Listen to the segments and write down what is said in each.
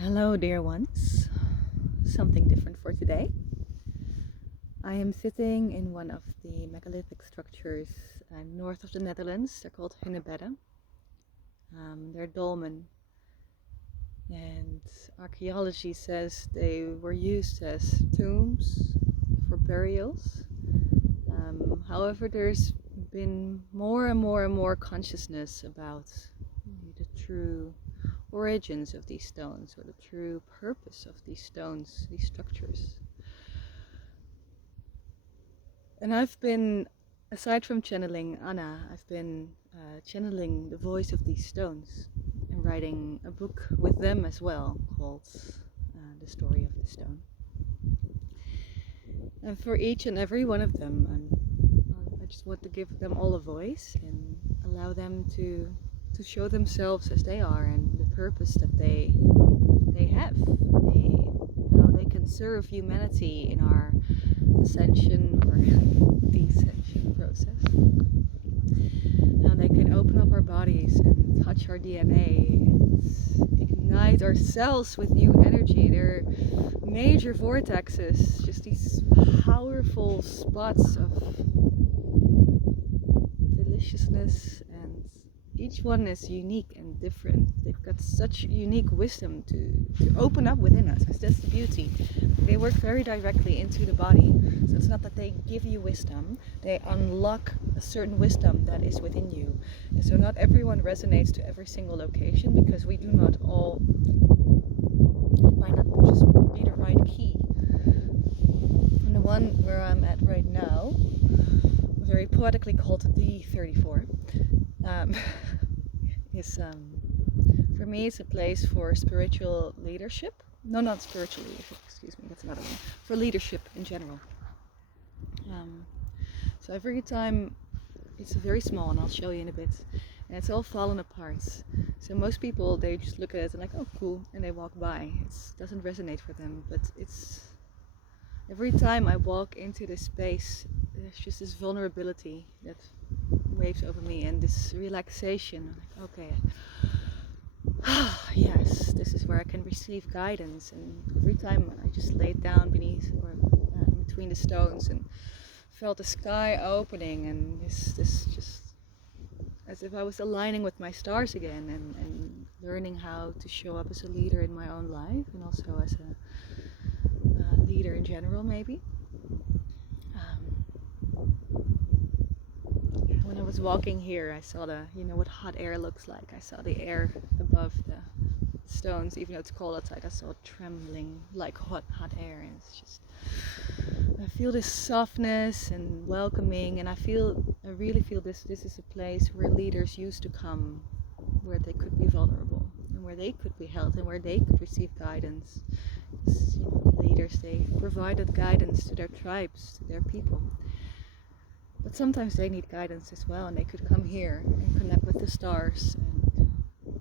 Hello, dear ones. Something different for today. I am sitting in one of the megalithic structures north of the Netherlands. They're called Hunebed. They're dolmen, and archaeology says they were used as tombs for burials. However, there's been more and more consciousness about the true origins of these stones, or the true purpose of these stones, these structures. And I've been, aside from channeling Anna, I've been channeling the voice of these stones and writing a book with them as well called The Story of the Stone. And for each and every one of them, I just want to give them all a voice and allow them to show themselves as they are and the purpose that they have, how they can serve humanity in our ascension or descension process, how they can open up our bodies and touch our DNA and ignite our cells with new energy. They're major vortexes, just these powerful spots of deliciousness, and each one is unique and different. They've got such unique wisdom to open up within us, because that's the beauty. They work very directly into the body. So it's not that they give you wisdom, they unlock a certain wisdom that is within you. And so not everyone resonates to every single location, because we do not all, it might not just be the right key. And the one where I'm at right now, very poetically called D34, is for me it's a place for spiritual leadership. No, not spiritual leadership, excuse me, that's another one. For leadership in general. So every time, it's very small, and I'll show you in a bit, and it's all fallen apart. So most people, they just look at it and like, oh cool, and they walk by. It doesn't resonate for them, but it's, every time I walk into this space, there's just this vulnerability that waves over me, and this relaxation. I'm like, okay, yes, this is where I can receive guidance. And every time I just laid down beneath or in between the stones and felt the sky opening, and this just as if I was aligning with my stars again, and learning how to show up as a leader in my own life, and also as a leader in general, maybe. When I was walking here, I saw what hot air looks like. I saw the air above the stones, even though it's cold outside. I saw it trembling like hot air, and it's just, I feel this softness and welcoming, and I really feel this is a place where leaders used to come, where they could be vulnerable, and where they could be held, and where they could receive guidance. The leaders, they provided guidance to their tribes, to their people. But sometimes they need guidance as well, and they could come here and connect with the stars and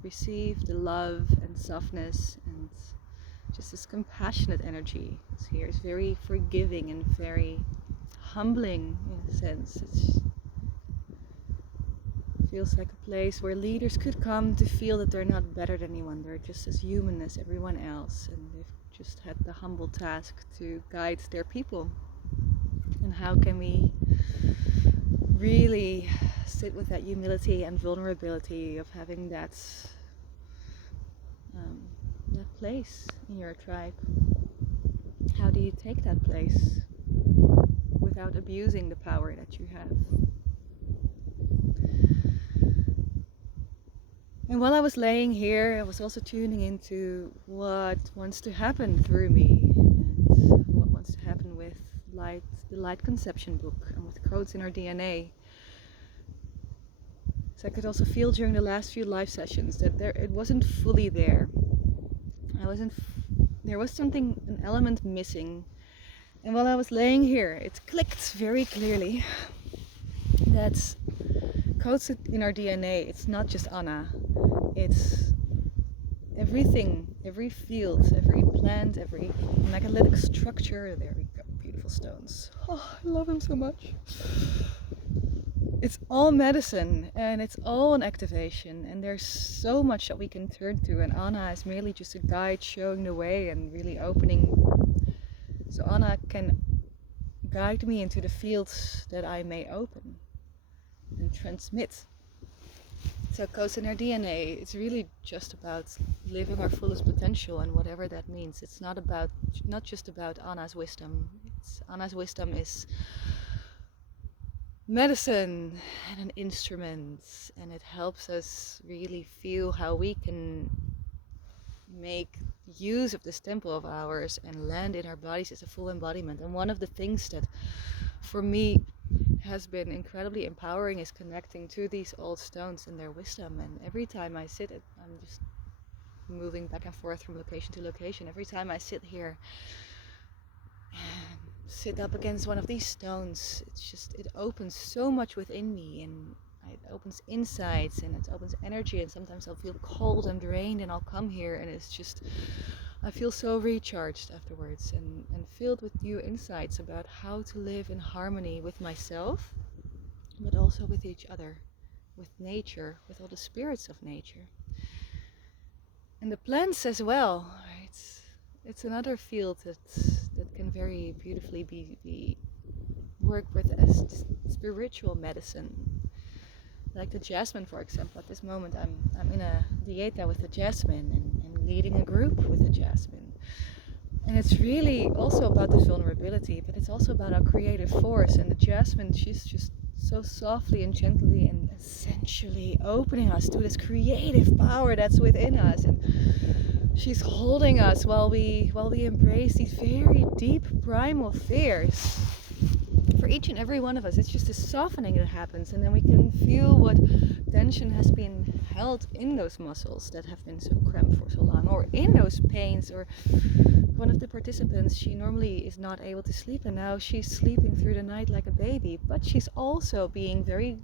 receive the love and softness and just this compassionate energy. It's here. It's very forgiving and very humbling in a sense. It feels like a place where leaders could come to feel that they're not better than anyone. They're just as human as everyone else, and they've just had the humble task to guide their people. And how can we really sit with that humility and vulnerability of having that place in your tribe? How do you take that place without abusing the power that you have? And while I was laying here, I was also tuning into what wants to happen through me, and what wants to happen with light, the Light Conception book, and with codes in our DNA. So I could also feel during the last few live sessions that it wasn't fully there. There was something, an element missing. And while I was laying here, it clicked very clearly that codes in our DNA, it's not just Anna. It's everything, every field, every plant, every megalithic structure. There we go, beautiful stones. Oh, I love them so much. it's all medicine and it's all an activation, and there's so much that we can turn to, and Anna is merely just a guide showing the way and really opening. So Anna can guide me into the fields that I may open and transmit. So it goes in our DNA. It's really just about living our fullest potential, and whatever that means. It's not just about Anna's wisdom. Anna's wisdom is medicine and an instrument, and it helps us really feel how we can make use of this temple of ours and land in our bodies as a full embodiment. And one of the things that for me has been incredibly empowering is connecting to these old stones and their wisdom. And every time I sit, I'm just moving back and forth from location to location. Every time I sit here and sit up against one of these stones, it opens so much within me, and it opens insights and it opens energy, and sometimes I'll feel cold and drained and I'll come here and it's just, I feel so recharged afterwards, and filled with new insights about how to live in harmony with myself, but also with each other, with nature, with all the spirits of nature. And the plants as well, right? It's another field that can very beautifully be worked with as spiritual medicine. Like the jasmine, for example. At this moment I'm in a dieta with the jasmine and leading a group with the jasmine. And it's really also about this vulnerability, but it's also about our creative force. And the jasmine, she's just so softly and gently and essentially opening us to this creative power that's within us. And she's holding us while we embrace these very deep primal fears. For each and every one of us, it's just a softening that happens, and then we can feel what tension has been held in those muscles that have been so cramped for so long, or in those pains. Or one of the participants, she normally is not able to sleep, and now she's sleeping through the night like a baby, but she's also being very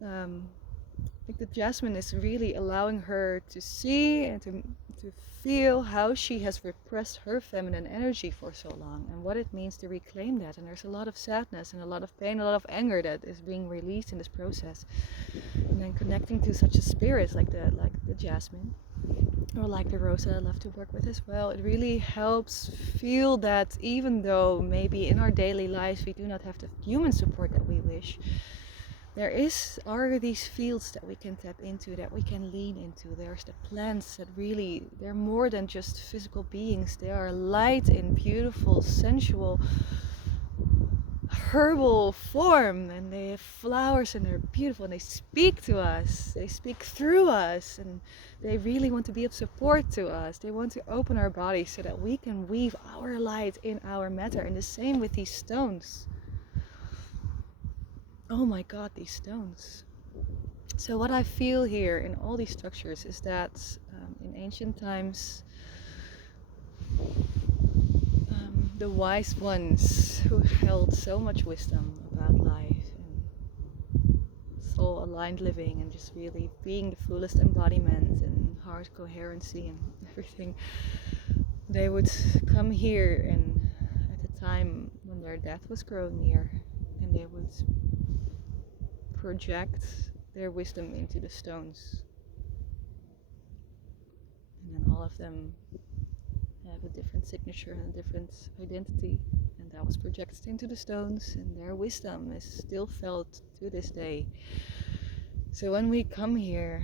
I think the jasmine is really allowing her to see and to feel how she has repressed her feminine energy for so long, and what it means to reclaim that. And there's a lot of sadness and a lot of pain, a lot of anger that is being released in this process. And then connecting to such a spirit like the jasmine, or like the rose that I love to work with as well, it really helps feel that even though maybe in our daily lives we do not have the human support that we wish, there are these fields that we can tap into, that we can lean into. There's the plants that really, they're more than just physical beings. They are light in beautiful, sensual, herbal form, and they have flowers and they're beautiful, and they speak to us, they speak through us, and they really want to be of support to us. They want to open our bodies so that we can weave our light in our matter. And the same with these stones. Oh my god, these stones. So what I feel here in all these structures is that in ancient times, the wise ones who held so much wisdom about life and soul-aligned living and just really being the fullest embodiment and heart coherency and everything, they would come here and at a time when their death was growing near, and they would project their wisdom into the stones, and then all of them have a different signature and a different identity, and that was projected into the stones, and their wisdom is still felt to this day. So when we come here,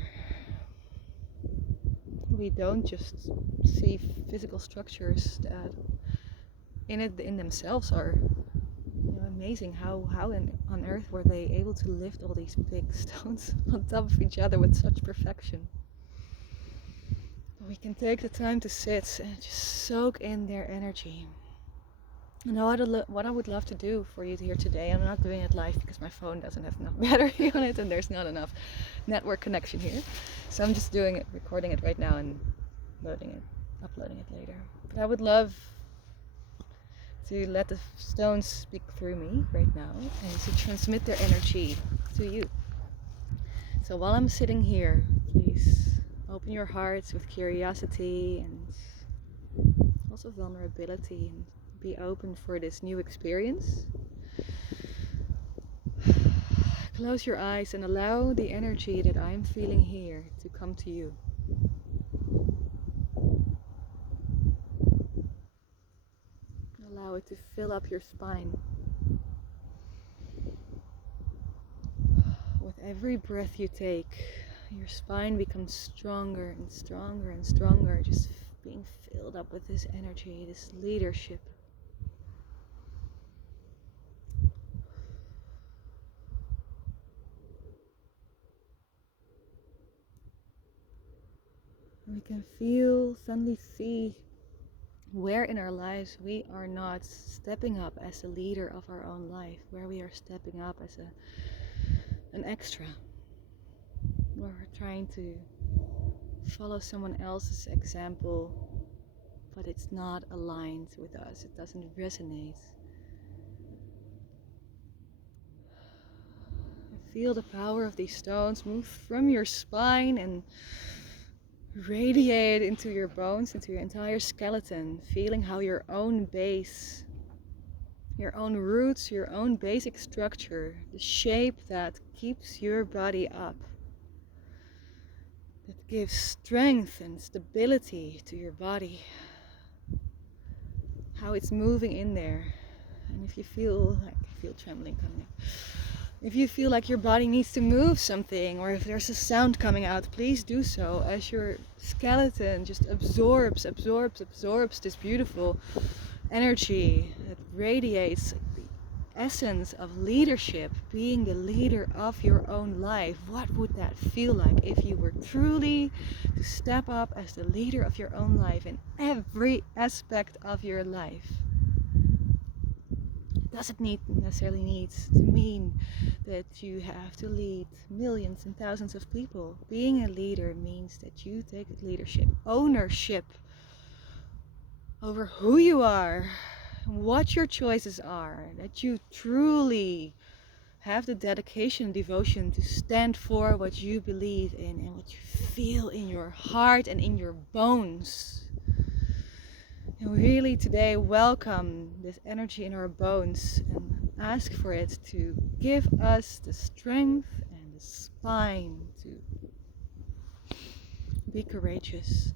we don't just see physical structures that in themselves are amazing. How on earth were they able to lift all these big stones on top of each other with such perfection? But we can take the time to sit and just soak in their energy. And what I would love to do for you here today, I'm not doing it live because my phone doesn't have enough battery on it and there's not enough network connection here. So I'm just recording it right now and uploading it later. But I would love to let the stones speak through me right now and to transmit their energy to you. So while I'm sitting here, please open your hearts with curiosity and also vulnerability, and be open for this new experience. close your eyes and allow the energy that I'm feeling here to come to you. Allow it to fill up your spine. With every breath you take, your spine becomes stronger and stronger and stronger, just being filled up with this energy, this leadership. We can suddenly see where in our lives we are not stepping up as a leader of our own life, where we are stepping up as an extra, where we're trying to follow someone else's example, but it's not aligned with us, it doesn't resonate. Feel the power of these stones move from your spine and radiate into your bones, into your entire skeleton, feeling how your own base, your own roots, your own basic structure, the shape that keeps your body up, that gives strength and stability to your body, how it's moving in there. And if you feel trembling coming up, if you feel like your body needs to move something, or if there's a sound coming out, please do so as your skeleton just absorbs this beautiful energy that radiates the essence of leadership, being the leader of your own life. What would that feel like if you were truly to step up as the leader of your own life in every aspect of your life? Doesn't necessarily need to mean that you have to lead millions and thousands of people. Being a leader means that you take leadership, ownership over who you are, what your choices are, that you truly have the dedication and devotion to stand for what you believe in and what you feel in your heart and in your bones. And really today welcome this energy in our bones and ask for it to give us the strength and the spine to be courageous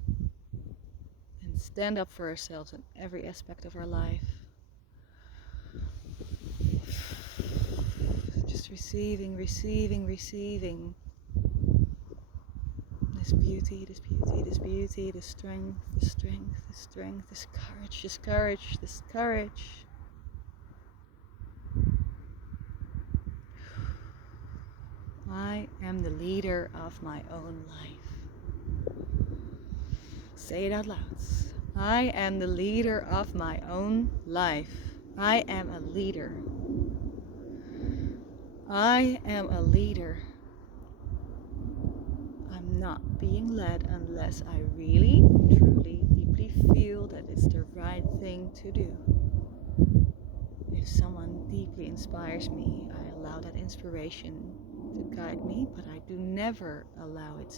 and stand up for ourselves in every aspect of our life. Just receiving this beauty, this strength, this courage. I am the leader of my own life. Say it out loud. I am the leader of my own life. I am a leader. I am a leader. I'm not being led unless I really, truly, deeply feel that it's the right thing to do. If someone deeply inspires me, I allow that inspiration to guide me, but I do never allow it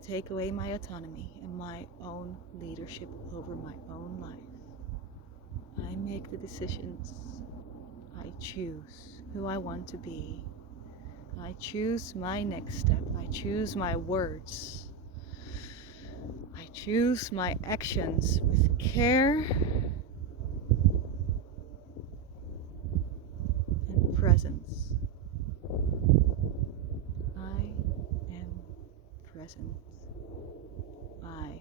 to take away my autonomy and my own leadership over my own life. I make the decisions. I choose who I want to be. I choose my next step. I choose my words. I choose my actions with care and presence. I am present. I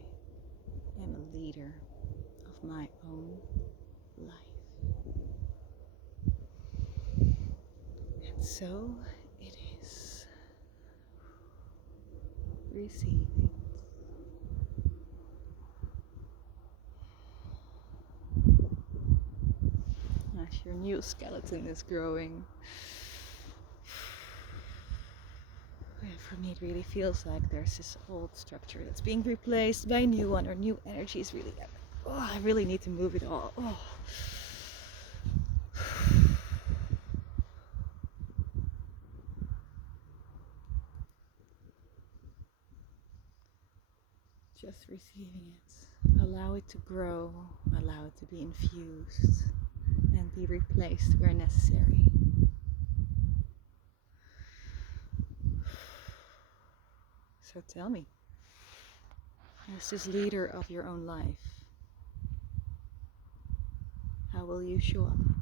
am a leader of my own life. And so it is. Receiving. As your new skeleton is growing. And for me it really feels like there's this old structure that's being replaced by a new one, or new energy is really, I really need to move it all. Just receiving it. Allow it to grow, allow it to be infused and be replaced where necessary. So tell me, as this leader of your own life, how will you show up?